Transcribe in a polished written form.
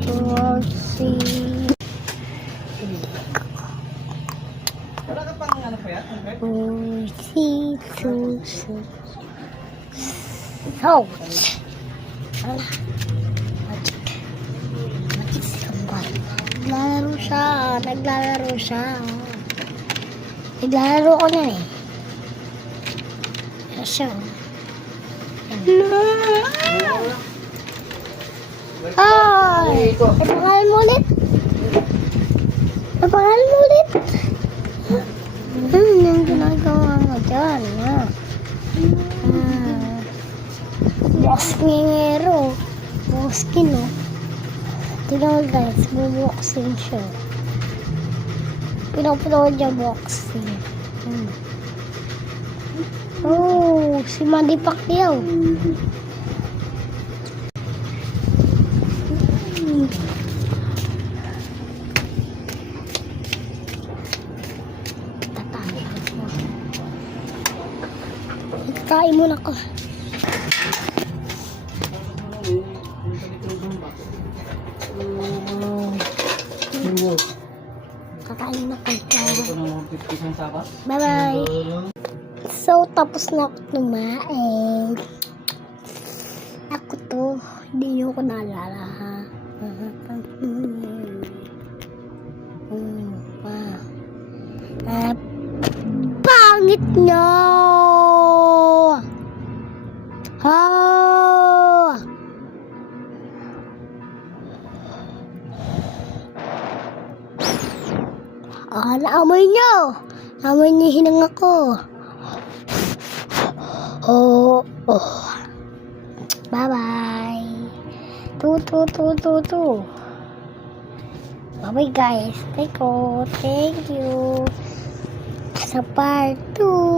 Towards sea. Wala ka pang ano pa yan? Sea to South. Naglalaro siya. Naglalaro ko na eh. Yan siya. Ay! Ipangalan mo ulit? Anong ginagawa mo dyan? Boxingero. Boxing, no? Tignan mo guys, buboxing siya. Pinapanood niya boxing. Oh, si Manny Pacquiao. Kain muna ko. Kakain na ko. Bye-bye. So, tapos na ako kumain. Ako to. Hindi nyo ko naalala, ha? Pangit nyo! Naamoy nyo! Naamoy nyo hinang ako. Bye-bye. Bye-bye guys. Thank you. Sa part 2.